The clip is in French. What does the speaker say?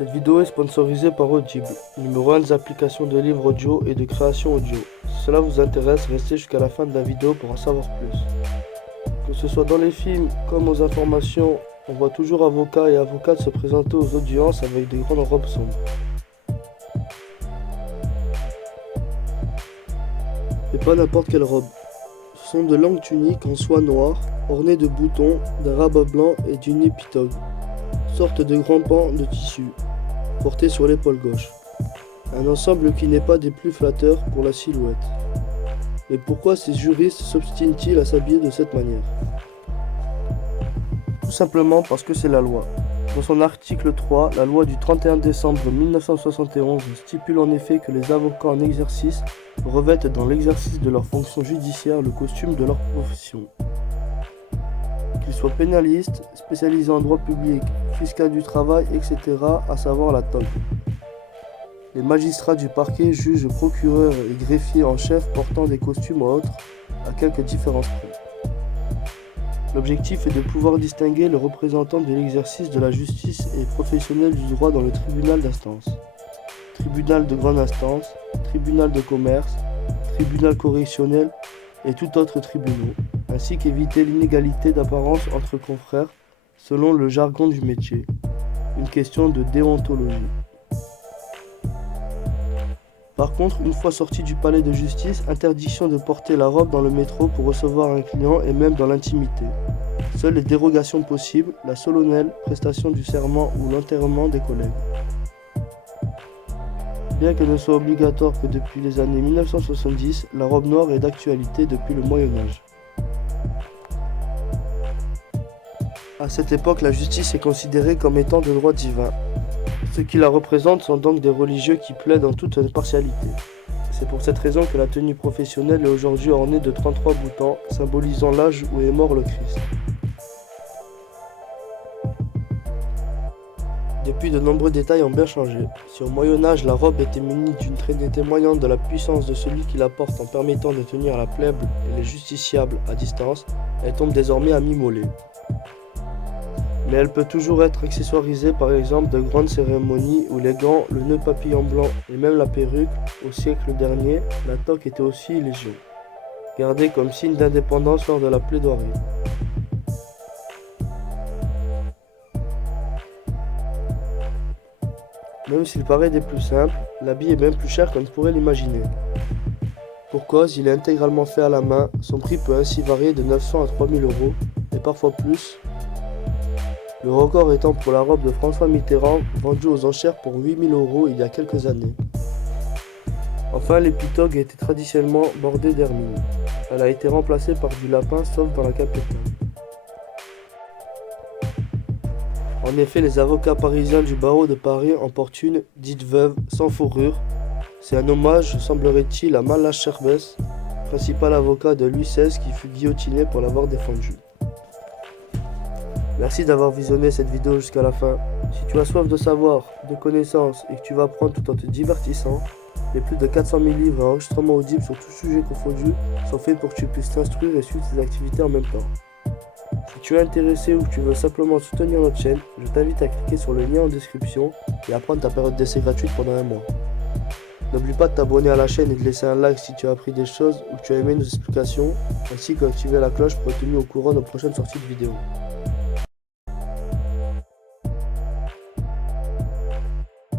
Cette vidéo est sponsorisée par Audible, numéro 1 des applications de livres audio et de création audio. Si cela vous intéresse, restez jusqu'à la fin de la vidéo pour en savoir plus. Que ce soit dans les films comme aux informations, on voit toujours avocats et avocates se présenter aux audiences avec de grandes robes sombres. Et pas n'importe quelle robe. Ce sont de longues tuniques en soie noire, ornées de boutons, d'un rabat blanc et d'une épitogue, sorte de grands pans de tissu, portés sur l'épaule gauche. Un ensemble qui n'est pas des plus flatteurs pour la silhouette. Mais pourquoi ces juristes s'obstinent-ils à s'habiller de cette manière? Tout simplement parce que c'est la loi. Dans son article 3, la loi du 31 décembre 1971 stipule en effet que les avocats en exercice revêtent dans l'exercice de leur fonction judiciaire le costume de leur profession. Qu'ils soient pénalistes, spécialisés en droit public, fiscal du travail, etc., à savoir la toge. Les magistrats du parquet, juges, procureurs et greffiers en chef portant des costumes ou autres, à quelques différences près. L'objectif est de pouvoir distinguer le représentant de l'exercice de la justice et professionnel du droit dans le tribunal d'instance, tribunal de grande instance, tribunal de commerce, tribunal correctionnel et tout autre tribunal, ainsi qu'éviter l'inégalité d'apparence entre confrères selon le jargon du métier, une question de déontologie. Par contre, une fois sorti du palais de justice, interdiction de porter la robe dans le métro pour recevoir un client et même dans l'intimité. Seules les dérogations possibles, la solennelle prestation du serment ou l'enterrement des collègues. Bien qu'elle ne soit obligatoire que depuis les années 1970, la robe noire est d'actualité depuis le Moyen-Âge. À cette époque, la justice est considérée comme étant de droit divin. Ceux qui la représentent sont donc des religieux qui plaident en toute impartialité. C'est pour cette raison que la tenue professionnelle est aujourd'hui ornée de 33 boutons, symbolisant l'âge où est mort le Christ. Depuis, de nombreux détails ont bien changé. Si au Moyen-Âge la robe était munie d'une traînée témoignant de la puissance de celui qui la porte en permettant de tenir la plèbe et les justiciables à distance, elle tombe désormais à mi-mollet. Mais elle peut toujours être accessoirisée, par exemple de grandes cérémonies où les gants, le nœud papillon blanc et même la perruque. Au siècle dernier, la toque était aussi légion, gardée comme signe d'indépendance lors de la plaidoirie. Même s'il paraît des plus simples, l'habit est bien plus cher qu'on ne pourrait l'imaginer. Pour cause, il est intégralement fait à la main, son prix peut ainsi varier de 900 à 3000 euros, et parfois plus. Le record étant pour la robe de François Mitterrand, vendue aux enchères pour 8000 euros il y a quelques années. Enfin, l'épitogue était traditionnellement bordée d'hermine. Elle a été remplacée par du lapin, sauf dans la capitale. En effet, les avocats parisiens du barreau de Paris en portent une, dite veuve, sans fourrure. C'est un hommage, semblerait-il, à Malesherbes, principal avocat de Louis XVI qui fut guillotiné pour l'avoir défendu. Merci d'avoir visionné cette vidéo jusqu'à la fin. Si tu as soif de savoir, de connaissances et que tu vas apprendre tout en te divertissant, les plus de 400 000 livres et enregistrements audibles sur tout sujet confondu sont faits pour que tu puisses t'instruire et suivre tes activités en même temps. Si tu es intéressé ou que tu veux simplement soutenir notre chaîne, je t'invite à cliquer sur le lien en description et à prendre ta période d'essai gratuite pendant un mois. N'oublie pas de t'abonner à la chaîne et de laisser un like si tu as appris des choses ou que tu as aimé nos explications, ainsi que d'activer la cloche pour être tenu au courant de nos prochaines sorties de vidéos.